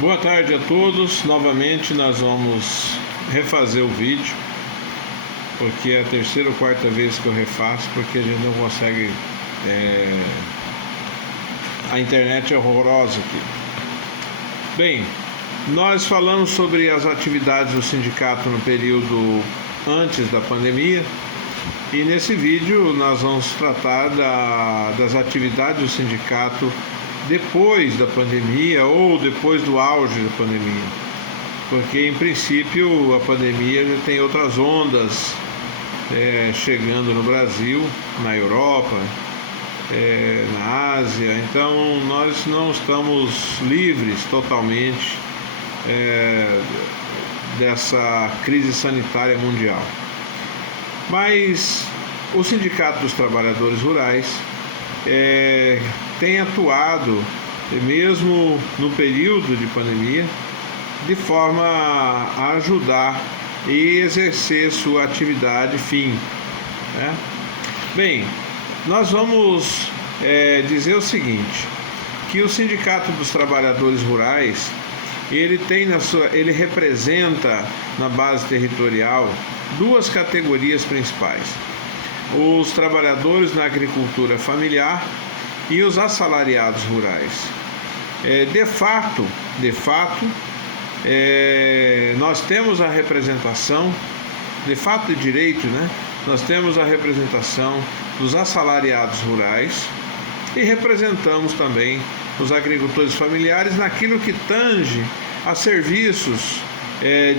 Boa tarde a todos. Novamente nós vamos refazer o vídeo, porque é a terceira ou quarta vez que eu refaço, porque a gente não consegue. A internet é horrorosa aqui. Bem, nós falamos sobre as atividades do sindicato no período antes da pandemia, e nesse vídeo nós vamos tratar das atividades do sindicato depois da pandemia ou depois do auge da pandemia, porque em princípio a pandemia já tem outras ondas chegando no Brasil, na Europa, na Ásia. Então nós não estamos livres totalmente dessa crise sanitária mundial. Mas o Sindicato dos Trabalhadores Rurais tem atuado, mesmo no período de pandemia, de forma a ajudar e exercer sua atividade fim, né? Bem, nós vamos dizer o seguinte, que o Sindicato dos Trabalhadores Rurais, ele representa na base territorial duas categorias principais: os trabalhadores na agricultura familiar e os assalariados rurais. De fato, nós temos a representação, de fato e direito, né? Nós temos a representação dos assalariados rurais e representamos também os agricultores familiares naquilo que tange a serviços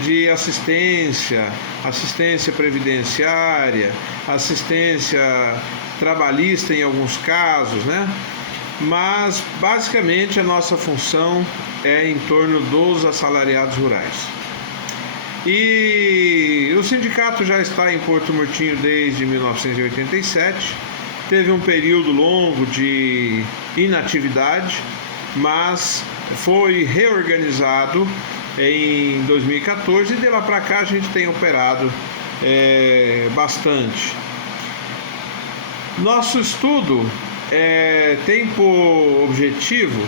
de assistência previdenciária, assistência trabalhista em alguns casos, né? Mas basicamente a nossa função é em torno dos assalariados rurais. E o sindicato já está em Porto Murtinho desde 1987, teve um período longo de inatividade, mas foi reorganizado em 2014 e de lá para cá a gente tem operado bastante. Nosso estudo tem por objetivo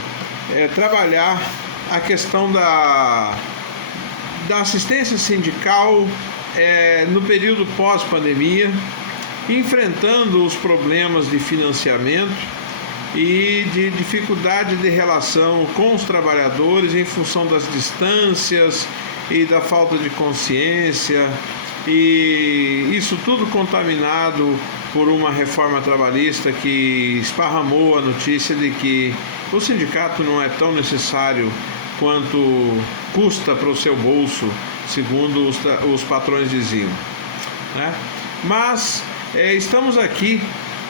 trabalhar a questão da assistência sindical no período pós-pandemia, enfrentando os problemas de financiamento e de dificuldade de relação com os trabalhadores em função das distâncias e da falta de consciência, e isso tudo contaminado por uma reforma trabalhista que esparramou a notícia de que o sindicato não é tão necessário quanto custa para o seu bolso, segundo os patrões diziam, né? Mas estamos aqui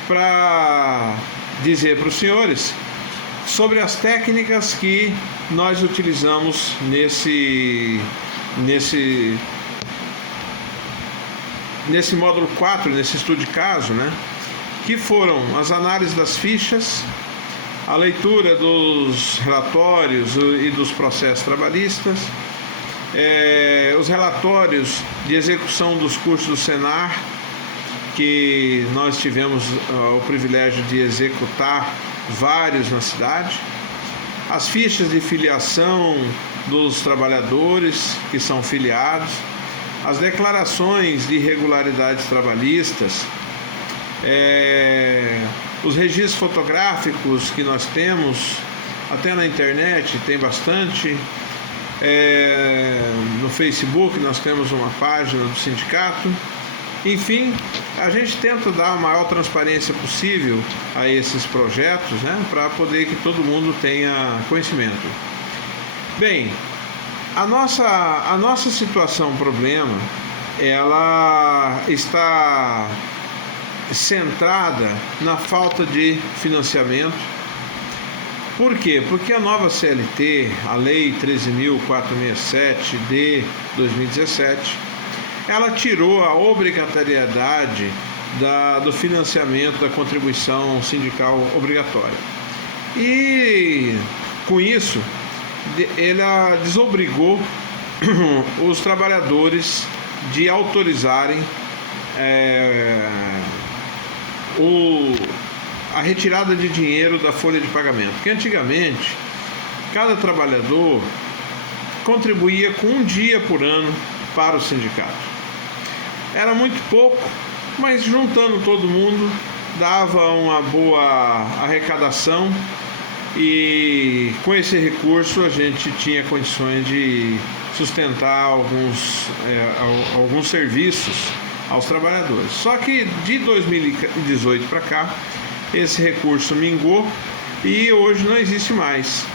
para dizer para os senhores sobre as técnicas que nós utilizamos nesse módulo 4, nesse estudo de caso, né? Que foram as análises das fichas, a leitura dos relatórios e dos processos trabalhistas, os relatórios de execução dos cursos do Senar, que nós tivemos o privilégio de executar vários na cidade, as fichas de filiação dos trabalhadores que são filiados, as declarações de irregularidades trabalhistas, os registros fotográficos que nós temos, até na internet tem bastante, no Facebook nós temos uma página do sindicato. Enfim, a gente tenta dar a maior transparência possível a esses projetos, né, para poder que todo mundo tenha conhecimento. Bem, a nossa situação, problema, ela está centrada na falta de financiamento. Por quê? Porque a nova CLT, a Lei 13.467 de 2017, ela tirou a obrigatoriedade do financiamento da contribuição sindical obrigatória. E, com isso, ela desobrigou os trabalhadores de autorizarem a retirada de dinheiro da folha de pagamento. Porque antigamente, cada trabalhador contribuía com 1 dia por ano para o sindicato. Era muito pouco, mas juntando todo mundo dava uma boa arrecadação e com esse recurso a gente tinha condições de sustentar alguns serviços aos trabalhadores. Só que de 2018 para cá, esse recurso mingou e hoje não existe mais.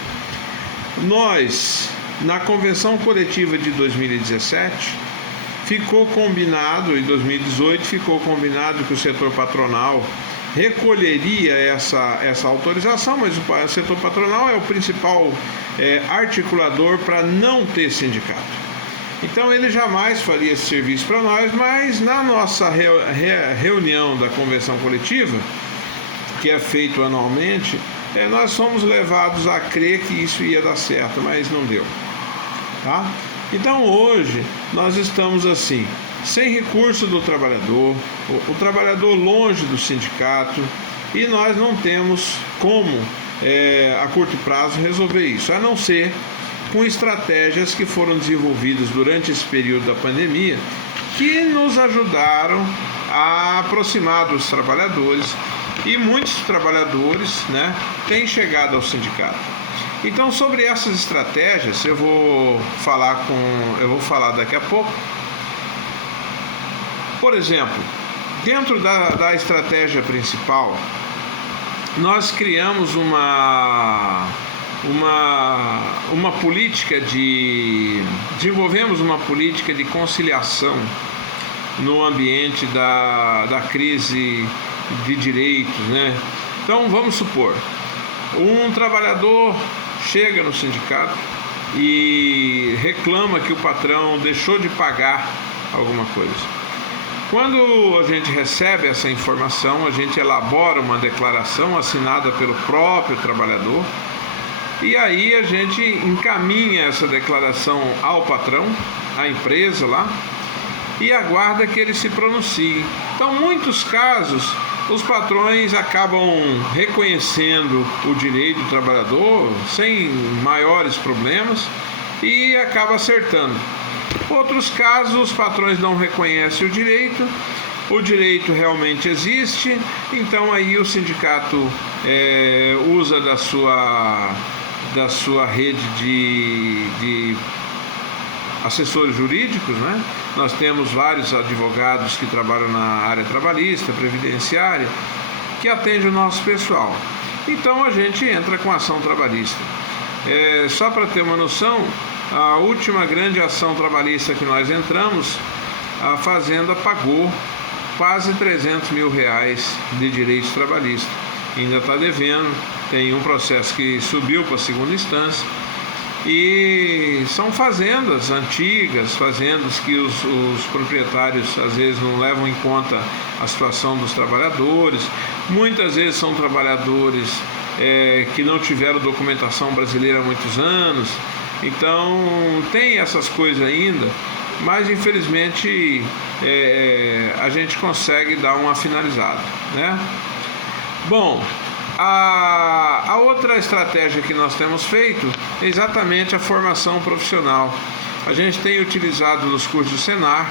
Nós, na convenção coletiva de 2017, ficou combinado, em 2018 ficou combinado que o setor patronal recolheria essa autorização, mas o setor patronal é o principal articulador para não ter sindicato. Então ele jamais faria esse serviço para nós, mas na nossa reunião da convenção coletiva, que é feito anualmente, nós somos levados a crer que isso ia dar certo, mas não deu. Tá? Então hoje nós estamos assim, sem recurso do trabalhador, o trabalhador longe do sindicato, e nós não temos como a curto prazo resolver isso, a não ser com estratégias que foram desenvolvidas durante esse período da pandemia, que nos ajudaram a aproximar dos trabalhadores, e muitos trabalhadores, têm chegado ao sindicato. Então, sobre essas estratégias, eu vou falar daqui a pouco. Por exemplo, dentro da estratégia principal, nós criamos uma política desenvolvemos uma política de conciliação no ambiente da crise de direitos, Então, vamos supor, um trabalhador chega no sindicato e reclama que o patrão deixou de pagar alguma coisa. Quando a gente recebe essa informação, a gente elabora uma declaração assinada pelo próprio trabalhador, e aí a gente encaminha essa declaração ao patrão, à empresa lá, e aguarda que ele se pronuncie. Então, em muitos casos, os patrões acabam reconhecendo o direito do trabalhador sem maiores problemas e acaba acertando. Outros casos, os patrões não reconhecem o direito realmente existe, então aí o sindicato usa da sua rede de assessores jurídicos, Nós temos vários advogados que trabalham na área trabalhista, previdenciária, que atendem o nosso pessoal. Então a gente entra com ação trabalhista. Só para ter uma noção, a última grande ação trabalhista que nós entramos, a Fazenda pagou quase R$300 mil de direitos trabalhistas. Ainda está devendo, tem um processo que subiu para a segunda instância. E são fazendas antigas, fazendas que os proprietários às vezes não levam em conta a situação dos trabalhadores. Muitas vezes são trabalhadores que não tiveram documentação brasileira há muitos anos. Então tem essas coisas ainda, mas infelizmente a gente consegue dar uma finalizada, Bom, a outra estratégia que nós temos feito é exatamente a formação profissional. A gente tem utilizado nos cursos do Senar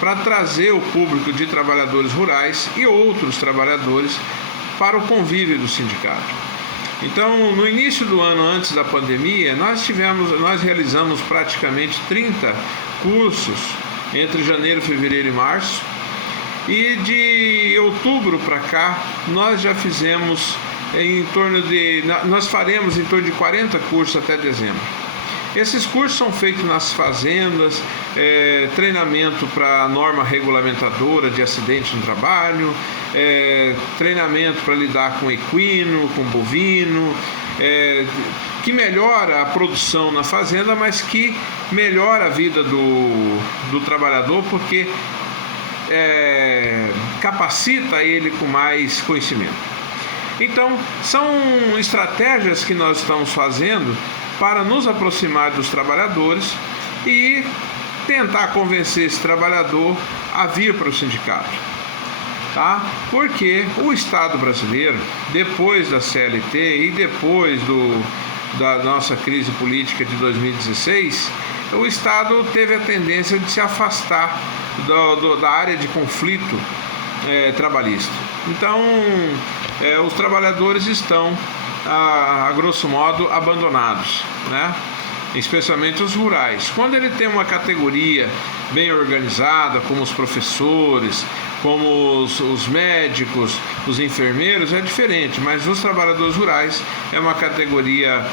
para trazer o público de trabalhadores rurais e outros trabalhadores para o convívio do sindicato. Então, no início do ano, antes da pandemia, nós realizamos praticamente 30 cursos entre janeiro, fevereiro e março. E de outubro para cá, nós já fizemos nós faremos em torno de 40 cursos até dezembro. Esses cursos são feitos nas fazendas, treinamento para norma regulamentadora de acidente no trabalho, treinamento para lidar com equino, com bovino, que melhora a produção na fazenda, mas que melhora a vida do trabalhador, porque capacita ele com mais conhecimento. Então, são estratégias que nós estamos fazendo para nos aproximar dos trabalhadores e tentar convencer esse trabalhador a vir para o sindicato. Porque o Estado brasileiro, depois da CLT e depois da nossa crise política de 2016, o Estado teve a tendência de se afastar da área de conflito trabalhista. Então, os trabalhadores estão, a grosso modo, abandonados, né? Especialmente os rurais. Quando ele tem uma categoria bem organizada, como os professores, como os médicos, os enfermeiros, é diferente, mas os trabalhadores rurais é uma categoria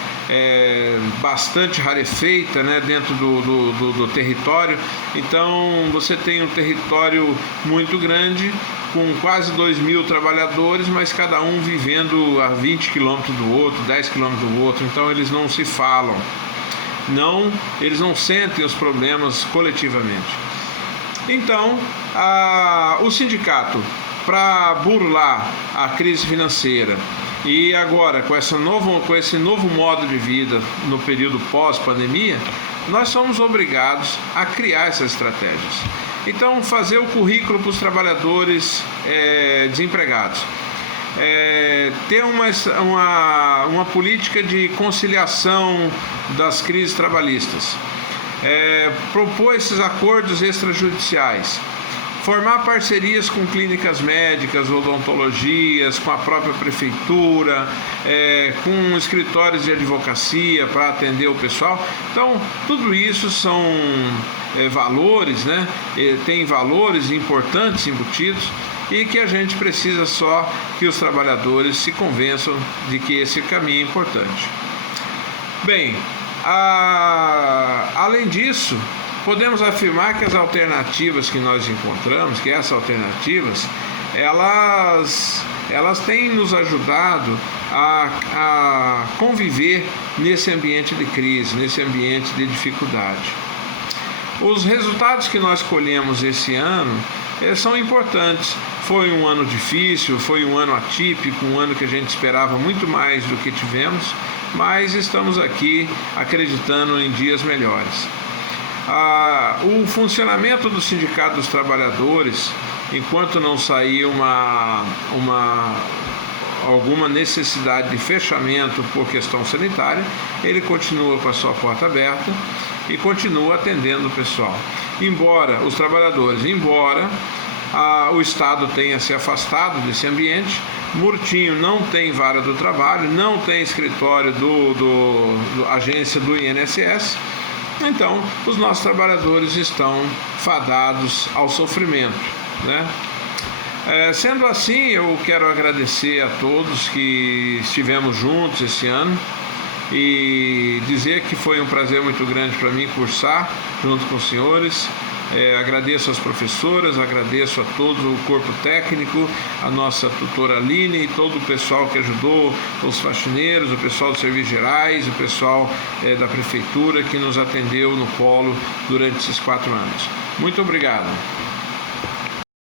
bastante rarefeita, né, dentro do território. Então você tem um território muito grande, com quase 2.000 trabalhadores, mas cada um vivendo a 20 quilômetros do outro, 10 quilômetros do outro, então eles não se falam. Eles não sentem os problemas coletivamente. Então, o sindicato, para burlar a crise financeira e agora com esse novo modo de vida no período pós-pandemia, nós somos obrigados a criar essas estratégias. Então, fazer o currículo para os trabalhadores desempregados. Ter uma política de conciliação das crises trabalhistas, propor esses acordos extrajudiciais, formar parcerias com clínicas médicas, odontologias, com a própria prefeitura, com escritórios de advocacia para atender o pessoal. Então, tudo isso são valores, né? Tem valores importantes embutidos, e que a gente precisa só que os trabalhadores se convençam de que esse caminho é importante. Bem, além disso, podemos afirmar que as alternativas que nós encontramos, que essas alternativas, elas têm nos ajudado a conviver nesse ambiente de crise, nesse ambiente de dificuldade. Os resultados que nós colhemos esse ano são importantes. Foi um ano difícil, foi um ano atípico, um ano que a gente esperava muito mais do que tivemos, mas estamos aqui acreditando em dias melhores. O funcionamento do Sindicato dos Trabalhadores, enquanto não sair alguma necessidade de fechamento por questão sanitária, ele continua com a sua porta aberta e continua atendendo o pessoal. Embora o Estado tenha se afastado desse ambiente, Murtinho não tem vara do trabalho, não tem escritório da agência do INSS, então os nossos trabalhadores estão fadados ao sofrimento, né? Sendo assim, eu quero agradecer a todos que estivemos juntos esse ano e dizer que foi um prazer muito grande para mim cursar junto com os senhores. Agradeço às professoras, agradeço a todo o corpo técnico, a nossa tutora Aline e todo o pessoal que ajudou, os faxineiros, o pessoal dos serviços gerais, o pessoal da prefeitura que nos atendeu no polo durante esses 4 anos. Muito obrigado.